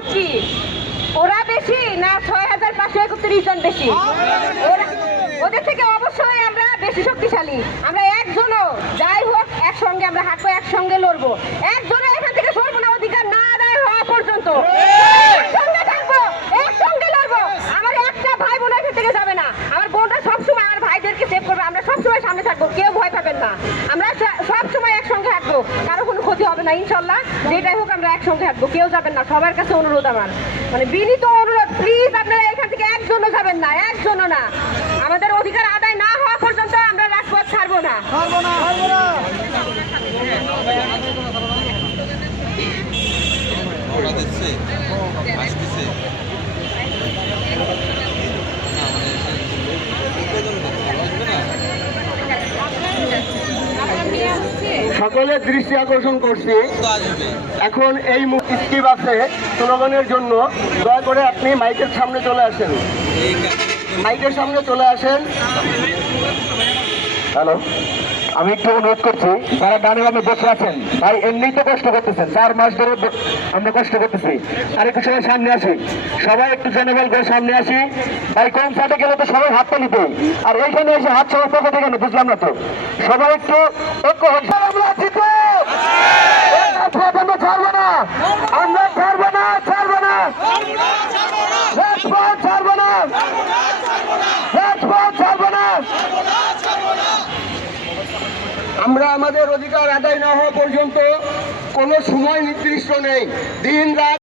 তফাৎ কি? ওরা বেশি না ৬,৫৩১ জন বেশি? ওদের থেকে অবশ্যই আমরা বেশি শক্তিশালী। আমরা একজনও যাই হোক একসঙ্গে আমরা হাঁটবো, একসঙ্গে লড়বো, একজনও এখান থেকে সরবো না অধিকার না আদায় হওয়া পর্যন্ত। একসঙ্গে থাকবো, একসঙ্গে লড়বো। আমার একটা ভাই বোন এখান থেকে যাবে না। আমার বোনরা সবসময় আমার ভাইদেরকে সেভ করবে। আমরা সবসময় সামনে থাকবো, কেউ ভয় পাবেন না। আমরা সবসময় একসঙ্গে হাঁটবো, কারো কোনো ক্ষতি হবে না ইনশাল্লাহ। যেটাই হোক আমরা একসঙ্গে হাঁটবো, কেউ যাবেন না। সবার কাছে অনুরোধ আমার, মানে বিনীত অনুরোধ, প্লিজ আপনারা এখান থেকে একজনও যাবেন না, একজনও না। আমাদের অধিকার আদায় না হওয়া পর্যন্ত আমরা রাজপথ ছাড়বো না। সকলের দৃষ্টি আকর্ষণ করছি, এখন এই স্কিপ আছে স্লোগানের জন্য। দয়া করে আপনি মাইকের সামনে চলে আসেন, মাইকের সামনে চলে আসেন। হ্যালো, আমি একটু অনুরোধ করছি, যারা ডানে বামে বসে আছেন, ভাই এমনিই তো কষ্ট করতেছেন, 4 মাস ধরে আমরা কষ্ট করতেছি। আর একটু সবাই সামনে আসি, সবাই একটু জনবল করে সামনে আসি। ভাই কোন সাইডে গেলে তো সবাই হাত তালিতে, আর এইখানে এসে হাত সবার পকেটে কেন বুঝলাম না তো। সবাই একটু ঐক্য হোক। আমরা আছি তো, আমরা ছাড়বো না, আমরা ছাড়বো না, ছাড়বো না, রাজপথ ছাড়বো না, রাজপথ ছাড়বো না। আমরা আমাদের অধিকার আদায় না হওয়া পর্যন্ত কোনো সময় নির্দিষ্ট নেই, দিন রাত